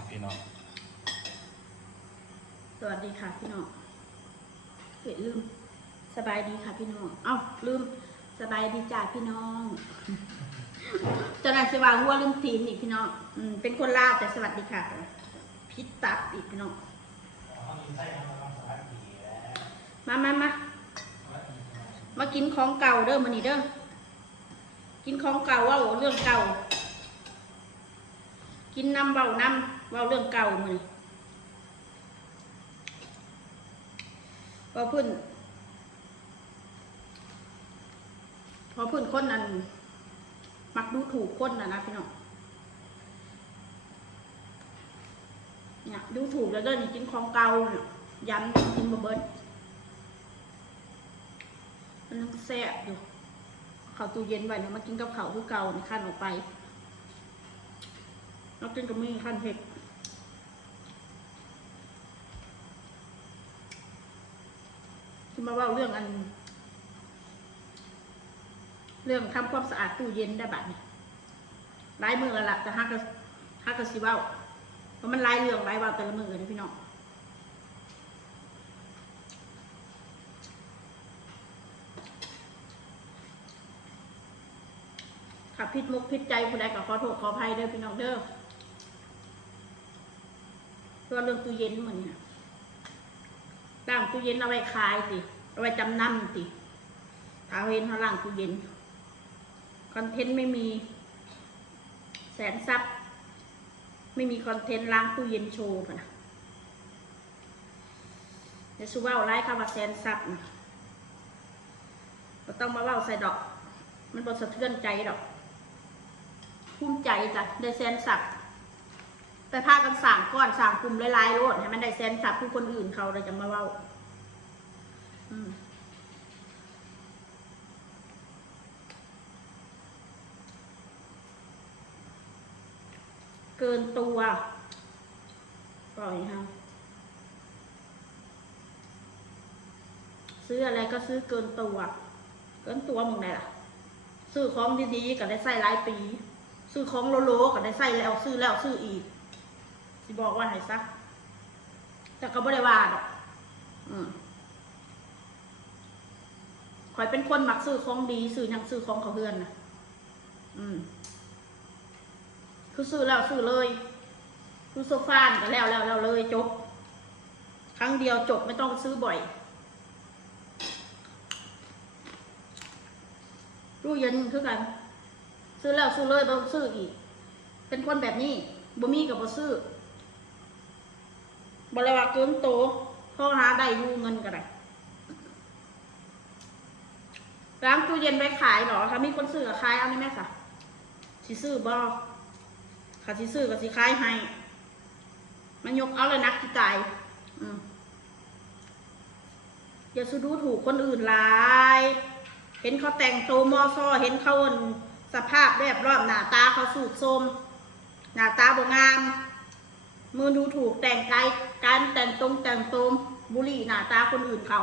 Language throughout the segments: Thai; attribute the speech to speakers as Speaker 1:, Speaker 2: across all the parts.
Speaker 1: ครับพี่น้อง
Speaker 2: สวัสดีค่ะพี่น้องเฮ้ยลืม สบายดีค่ะพี่น้อง เอ้าลืม สบายดีจ้าพี่น้องเจานายสว่างหัวลืมทีมอีกพี่น้อง อืม เป็นคนลาวแต่สวัสดีค่ะ พิษตับอีกพี่น้อง มามามามากินของเก่าเด้อมันนี่เด้อ กินของเก่าว่าเรื่องเก่า กินน้ำเบาน้ำเว่าเรื่องเก่ามือนี้พอพื้นพอพื้นคนนั้น มักดูถูกคนนะนะพี่น้องเนี่ยดูถูกแล้วเด้อนี่กินของเก่าเนี่ยย้ำกินบะเบิ้ลมันยังแซ่บอยู่ เขาตู้เย็นไว้เนี่ยมากินกับเขาวคือเก่าในขั้นออกไป แล้วกินกับมีขั้นเผ็ดที่มาว่าเรื่องอัน เรื่องทำความสะอาดตู้เย็นได้บัดเนี่ยหลายมือละหละแต่ฮักก็ฮักก็สิเว่าเพราะมันหลายเรื่องหลายว่าแต่ละมือเลยพี่น้องขับพิษมุกพิษใจผู้ใดก็ขอโทษขออภัยเด้อพี่น้องเด้อ เพื่อเรื่องตู้เย็นมือนเนี่ยล่างตู้เย็นเอาไว้ขายสิเอาไว้จำนำสิถ้าเห็นเขาล่างตู้เย็นคอนเทนต์ไม่มีแสนซับไม่มีคอนเทนต์ล้างตู้เย็นโชว์ปะนะเดี๋ยวชูว่าไล่คำว่าแสนซับนะก็ต้องมาเว่าใส่ดอก มันบอสะเทือนใจดอก ภูมิใจจ้ะได้แซนสับ ไปพากันสั่งก้อนสั่งกลุ่มหลายๆโลดให้มันได้แซนสับคือคนอื่นเขาเลยจะมาเว้าอืมเกินตัวปล่อยฮะซื้ออะไรก็ซื้อเกินตัว เกินตัวมึงไหนล่ะ ซื้อของดีๆก็ได้ใส่หลายปี ซื้อของโลๆก็ได้ใส่แล้วซื้อแล้วซื้ออีก สิบอกว่าให้ซะแต่ก็บ่ได้ว่าดอกอืมคอยเป็นคนมักซื้อของดีซื้อหยังซื้อของเขาเฮือนนะอืม คือซื้อแล้วซื้อเลย คือโซฟานก็แล้วแล้วแล้วเลยจบ ครั้งเดียวจบไม่ต้องซื้อบ่อยรู้เย็นคือกัน ซื้อแล้วซื้อเลยบ่ซื้ออีก เป็นคนแบบนี้บ่มีกับบ่ซื้อ บ่เลยว่าเกินโตพอหาได้อยู่เงินก็ได้ล้างตู้เย็นไว้ขายเหรอถ้ามีคนซื้อก็ขายเอานี่แม่ค่ะสิซื้อบ่ค่ะสิซื้อก็สิขายให้ มันยกเอาเลยนักที่ตายอย่าสุดูถูกคนอื่นหลาย เห็นเขาแต่งโตมอซอเห็นเขาสภาพแบบรอบหน้าตาเขาสูดโทมหน้าตาบ่งาม มือดูถูกแต่งกายการแต่งตรงแต่งตรงบุหรี่หน้าตาคนอื่นเขา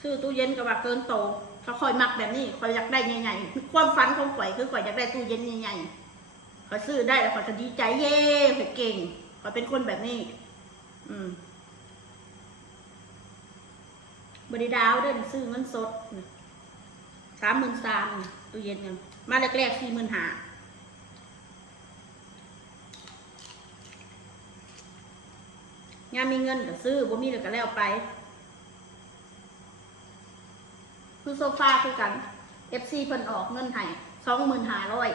Speaker 2: ซื้อตู้เย็นก็ว่าเกินโตเขาคอยมักแบบนี้คอยอยากได้ใหญ่ๆความฝันของข่อยคือข่อยอยากได้ตู้เย็นใหญ่ๆข่อยซื้อได้แล้วข่อยจะดีใจเย่ข่อยเก่งข่อยเป็นคนแบบนี้ อืมบริดาวเดินซื้อเงินสด สามหมื่นสามตู้เย็นเนี่ยมาแรกๆสี่หมื่นหางานมีเงินก็ซื้อบ่มีแล้วก็แล้วไปคือโซฟาคือกัน FC เพิ่นออกเงินให้สองหมื่นห้าร้อย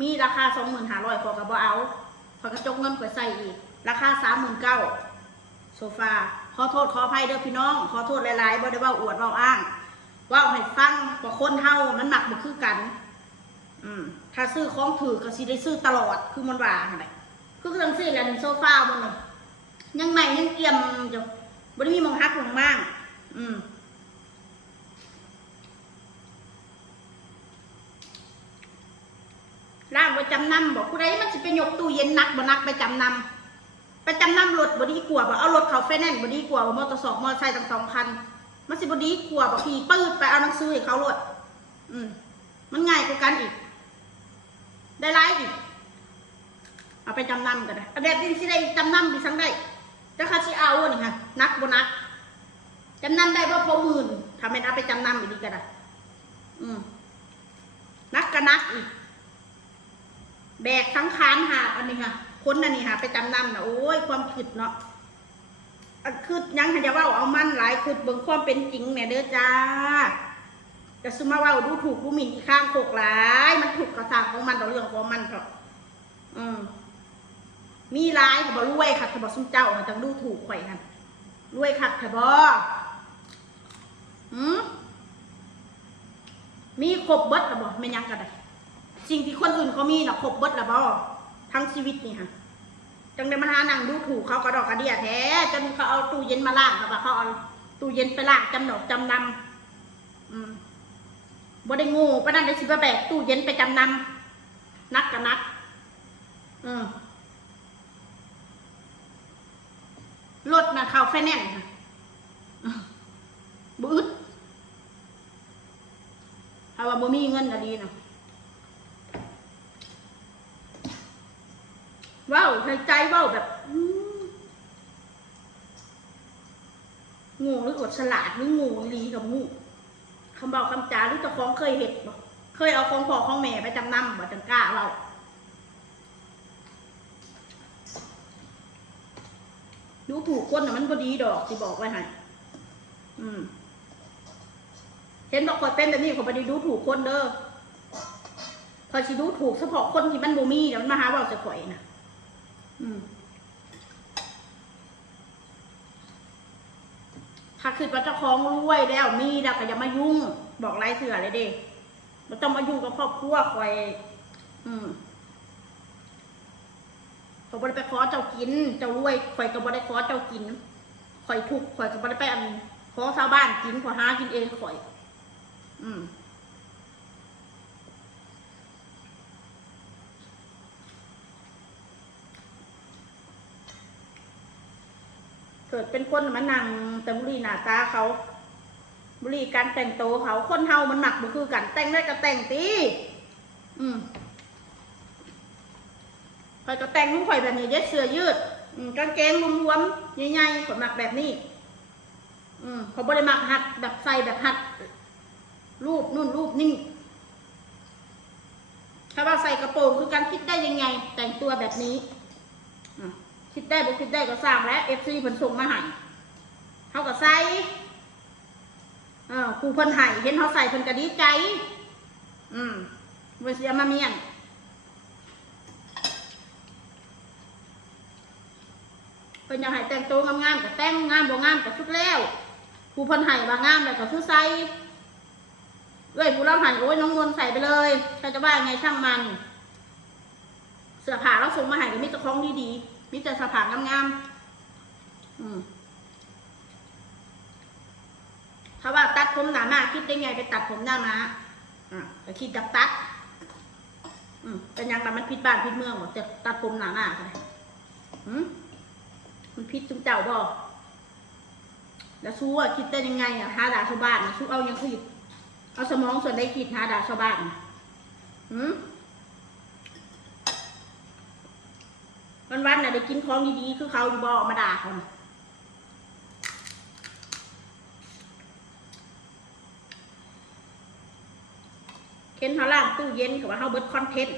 Speaker 2: มีราคาสองหมื่นห้าร้อยพอกับบ่เอาพอกระจกเงินไปใส่อีก ราคาสามหมื่นเก้าโซฟาขอโทษขออภัยเด้อพี่น้อง ขอโทษหลายๆบ่ได้ว่าอวดเว่าอ้าง ว่าให้ฟังว่าคนเฮามันหนักบ่คือกัน อืมถ้าซื้อของถือก็สิได้ซื้อตลอดคือมันว่าหั่นแหละคือจังซี่แหละนี่โซฟามันน่ะยังใหม่ยังเกรียมอยู่บ่ได้มีมองฮักหมองมั่างอืมร่างไปจำนำบอกผู้ใดมันสิไปยกตู้เย็นนักบ่นักไปจำนำไปจำนำรถบ่ดีกว่าบ่เอารถเขาไฟแนนซ์บ่ดีกว่าบ่มอเตอร์สองมอเตอร์ไซค์ทั้งสองคัน มันสิบดีกว่าบ่ขี่ปืดไปเอาหนังสือให้เขารถอืมมันง่ายกว่ากันอีก ได้ร้ายอีก เอาไปจำนำกันนะอันเด็ดที่สิได้จำนำดิสังได้จะเขาสิเอานี่ค่ะนักบนักจำนำได้ว่าพอหมื่นทำเป็นเอาไปจำนำอีกดีกันนะอืมนักก็นักอีก แบกสังขารหาอันนี้ค่ะ คนอันนี้หาไปจำนำนะโอ้ยความคิดเนาะ อันคือยังหันจะว่าเอามันหลายคือเบิ่งความเป็นจริงเนี่ยเด้อจ้าจะซุมาว่าดูถูกดูหมิ่นอีข้างโกหลาย มันถูกกระสางของมันต่อเรื่องของมันเถอะอืมมีร้ายกับบรวยค่ะกับบซุ่มเจ้าน่ะจังดูถูกข่อยค่ะรวยคักค่บอหืมมีครบเบิดละบ่ไม่นยังกันได้สิ่งที่คนอื่นเขามีนะครบเบิดละบ่ทั้งชีวิตนี่ค่ะ จังได้มาหานั่งดูถูกเขากระดอกกระเดียแท้จนเขาเอาตู้เย็นมาล่างเขาว่าเขาเอาตู้เย็นไปล่างจำดอกจำนำอืมบ่ได้งูปะนั่นได้สิบแบกตู้เย็นไปจำนำนักกับนักอืมรถนะเขาไฟแนนซ์ค่ะอืมบอึดถ้าว่าบ่มีเงินก็ดีนะ ว้าในใจเว้าแบบงูหรืออดฉลาดหรืองูลีกับงูคำบอกคำจาหรือเจ้าของเคยเห็ดบ่เคยเอาของพ่อของแม่ไปจำนำบ่จังกล้าเว้าดูถูกคนน่ะมันก็ดีดอกสิบอกไว้ให้อืม เห็นบอกคอยเป็นแบบนี้ขอยไปดีดูถูกคนเด้อคอยสิดูถูกเฉพาะคนที่มันบ่มีเดี๋ยวมันมาหาว่าจะข่อยนะ ถ้าคือว่าเจ้าของรวยแล้วมีแล้วก็อย่ามายุ่ง บอกไรเถื่อเลยเด้ไม่ต้องมายุ่งกับครอบครัวคอย อืมเขาบ่ได้ไปขอเจ้ากิน เจ้ารวยข่อยก็บ่ได้ขอเจ้ากินข่อยทุกข์ข่อยก็บ่ได้ไปอันขอชาวบ้านกินขอหากินเองข่อย อืม เกิดเป็นคนมานั่งแต่บุรีหน้าตาเขา บุรีการแต่งตัวเขาคนเฮามันหมักบ่คือกันแต่งได้ก็แต่งตีอืมข่อยก็แต่งของข่อยแบบนี้เย็ดเสื้อยืดกางเกงรวมๆใหญ่ๆข่อยมักแบบนี้ อืมเขาบริมักหัดแบบใส่แบบหัด รูปนู่นรูปนี่ถ้าว่าใส่กระโปรงคือการคิดได้ยังไง แต่งตัวแบบนี้อะ คิดได้บ่คิดได้ก็สร้างแล้วเอฟซีเพิ่นส่งมาให้เขาก็ใส่เออครูเพิ่นให้เห็นเขาใส่เพิ่นก็ดีใจ อืมเวเสียมาเมียนเพิ่นอยากให้แต่งตัวงามๆก็แต่งงามบ่งามก็สุดแล้วผู้เพิ่นให้ว่างามแล้วก็คือใส่เอ้ยผู้เราให้โอ้ยน้องนวลใส่ไปเลยเขาจะว่าไงช่างมัน เสื้อผ้าเราส่งมาให้ก็มีแต่ของดีๆ มีแต่สื้อผ้างามๆอืมถ้าว่าตัดผมหนามาคิดได้ไงไปตัดผมหน้ามาอะก็คิดจับตัด อืมเป็นยังไงมันผิดบ้านผิดเมืองหมดจะตัดผมหนาหน้ากเลยอืมมันพิษจุงเจ้าบอแล้วสู้อะคิดได้ยังไงอะหาด่าชาวบ้านน่ะสู้เอายังคิดเอาสมองส่วนได้คิดหาด่าชาวบ้านน่ะหืม วันวันน่ะได้กินของดีๆ คือเขาอยู่บ่อมาด่าเขานะเค้นเขาล่างตู้เย็นกับว่าเขาเบิดคอนเทนต์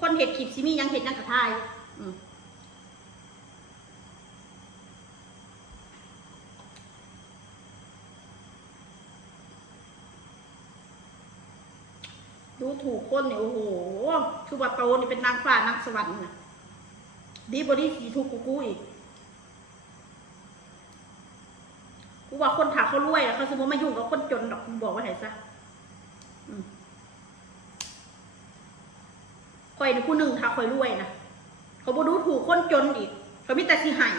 Speaker 2: คนเห็ดคลิปซิมีหยังเห็ดยังกระทายอืมดูถูกคนเนี่ยโอ้โห คือว่าโตนี่เป็นนางฟ้านางสวรรค์นะ ดีบอดี้สีถูกกูกูอีก กูว่าคนถาเขารวยอะเขาสมมติมายุ่งกับคนจนดอกกูบอกไว่าไงซะคอยนี่ผู้หนึ่งถ้าคอยรวยนะเขาบอดูถูกคนจนอีก เขามีแต่สิใหาย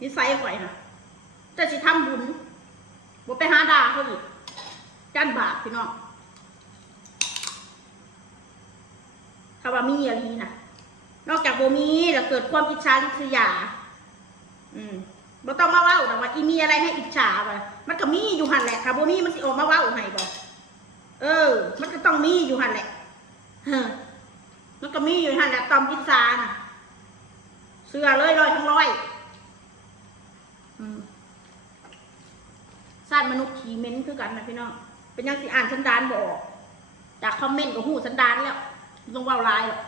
Speaker 2: นิสัยข่อยนะแต่สิทำบุญบ่ไปหาด่าเขาอีกจันบาปพี่น้องถ้าว่ามีอย่างนี้นะ นอกจากโบมีแล้วเกิดความอิจฉาริษยา อืมบ่ต้องมาเว้าแต่ว่าอีมีอะไรให้อิจฉาบ่มันก็มีอยู่หันแหละค่ะโบมีมันสิออกมาเว้าให้บ่เออ มันก็ต้องมีอยู่หันแหละฮมันก็มีอยู่หันแหละตอมพิซซ่าน่ะเสื้อเลยร้อยทั้งร้อยอืมสร้างมนุษย์ขีเม้นคือกันนะพี่น้อง เป็นยังสิอ่านสันดานบอกจากคอมเมนต์กับหูสันดานแล้วต้องเว่าลายหรอก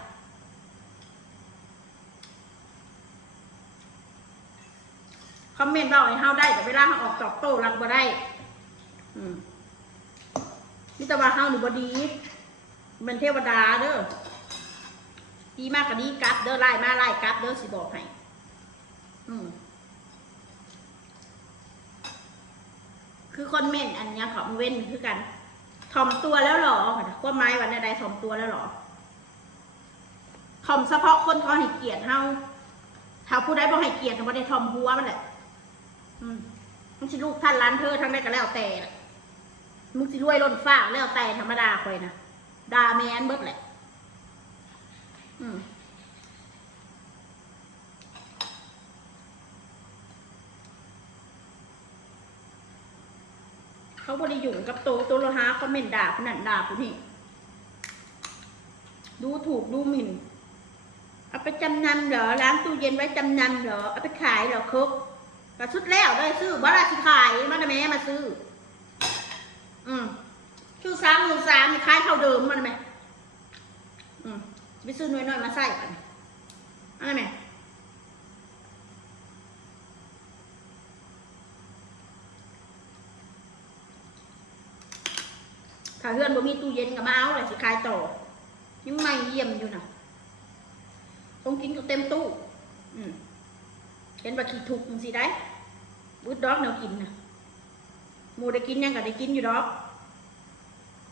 Speaker 2: คอมเมนต์เราให้เฮาได้แต่เวลาเฮาออกตอบโต้รับบ่ได้ อืมนี่แต่ว่าเฮาหนี่บ่ดีเป็นเทวดาเด้อดีมากกับดีกลับเด้อไล่มาไล่กลับเด้อสิบอกให้อืมคือคนเม่นอันนี้ขามเว้นคือกันถ่อมตัวแล้วหรอความหมายวันใดๆถ่อมตัวแล้วหรอถ่อมเฉพาะคนเขาให้เกียรติเฮาถ้าผู้ใดบ่ให้เกียรติบ่ได้ถ่อมหัวมันแหละ มมันสิลูกท่านร้านเธอทั้งได้ก็แล้วแต่น่ะมึงสิรวยล้นฟ้าแล้วแต่ธรรมดาคอยนะดาแมนเบิดแหละอืมเขาบริยุ่งกับโตวตัวละหาคอมเมนต์ด่าขนาดด่าผู้นี่ดูถูกดูหมิ่น เอาไปจำนำเหรอร้านตู้เย็นไว้จำนำเหรอ เอาไปขายเหรอครบ กระชุดแล้วได้ซื้อบ้าราสิขายมาได้แม่มาซื้อ อืมซื้อสามหมื่นสามขายเท่าเดิมมาได้ไหมอืมไปซื้อน้อยๆมาใส่กันอะไรไหมถ้าเฮือนบ่มีตู้เย็นก็มาเอาเลยสิขายต่อยังไม่เยี่ยมอยู่นะต้องกินก็เต็มตู้ อืม เห็นว่าขี้ทุกจังสิได้บุดดอกแนวกินนะหมูได้กินยังก็ได้กินอยู่ดอก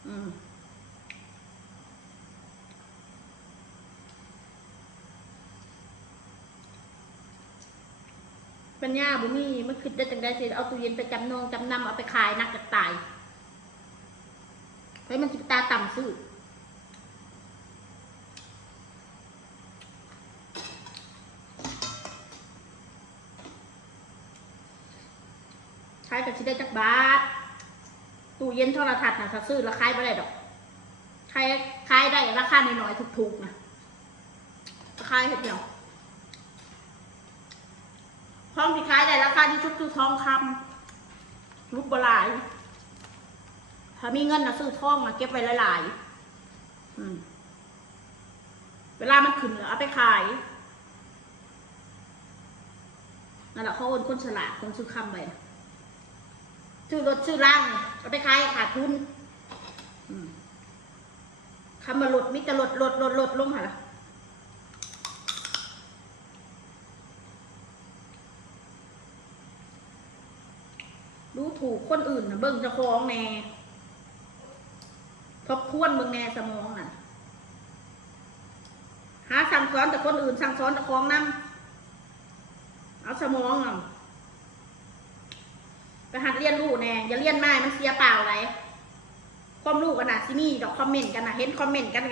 Speaker 2: อืมปัญญาบ่มีมันคิดได้จังได้สิเอาตู้เย็นไปจำนองจำนำเอาไปขายนักจะตายเฮ้ยมันสิตาต่ำซื้อ ใช้กับชิได้จักบาทตู้เย็นโทรทัศน์นะถ้าซื้อแล้วขายไม่ได้ดอกขายขายได้ราคาน้อยๆถูกๆนะขายเห็ดเดียวทองที่ขายได้ราคาที่ชุดคือทองคำลูกบลาย ถ้ามีเงินนะซื้อทองนะเก็บไว้หลายๆเวลามันขึ้นเอาไปขายนั่นแหละเขาโอนคนฉลาดคนซื้อคำไปนะ ซื้อรถซื้อร่างเอาไปขายขาดทุนคำมาลดมิจะลดลดลดลดลงหรอดูถูกคนอื่นนะเบิ่งจะคลองแน่ทบทวนเมืองแน่สมองน่ะ หาสั่งสอนแต่คนอื่นสั่งสอนแต่ของนั่งเอาสมองน่ะ ไปหัดเรียนรู้แน่อย่าเรียนมากมันเสียเปล่าไรความรู้กันนะซิมี่ดอกคอมเมนต์กันนะเห็นคอมเมนต์กัน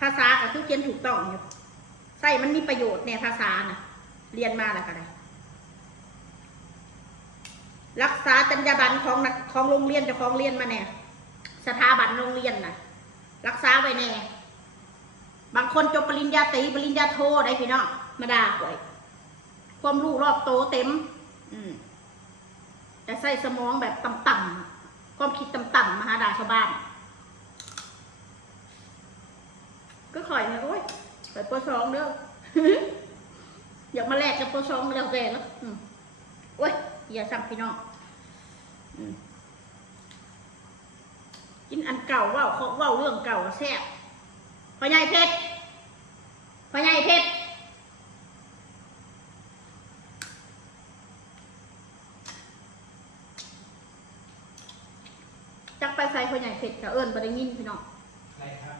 Speaker 2: ภาษากับทุกเขียนถูกต้องอยู่ใส่มันมีประโยชน์ในภาษาน่ะเรียนมาแล้วก็ได้รักษาจรรยาบรรณของของโรงเรียนจะของเรียนมาแน่สถาบันโรงเรียนน่ะรักษาไว้แน่บางคนจบปริญญาตรีปริญญาโทได้พี่น้องมาด่าหวยความรู้รอบโตเต็ม อืม แต่ใส่สมองแบบต่ำๆความคิดต่ำๆมหาดาชาวบ้าน ก็ข่อยนะโอ้ยข่อยปวสองเด้ออยากมาแลกกับปวสองแล้วแต่เนาะอืมโอ้ยอย่าสั่งพี่น้องกินอันเก่าว่าเขาว่าเรื่องเก่าแซ่บพ่อใหญ่เพชรพ่อใหญ่เพชรจักไปใส่พ่อใหญ่ เพชรกับเอิญบได้ยินพี่น้อง
Speaker 1: อะไรครับ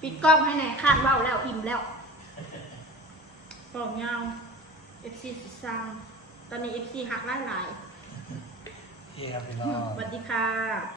Speaker 2: ปิดกล้องให้แน่คาดเว้าแล้วอิ่มแล้วกล่องยาวเอฟซีสิซังตอนนี้เอฟซีหักหลายหลาย
Speaker 1: เฮียครับพี่
Speaker 2: ๆ
Speaker 1: น้
Speaker 2: อื
Speaker 1: อ
Speaker 2: ม
Speaker 1: ง
Speaker 2: สวัสดีค่ะ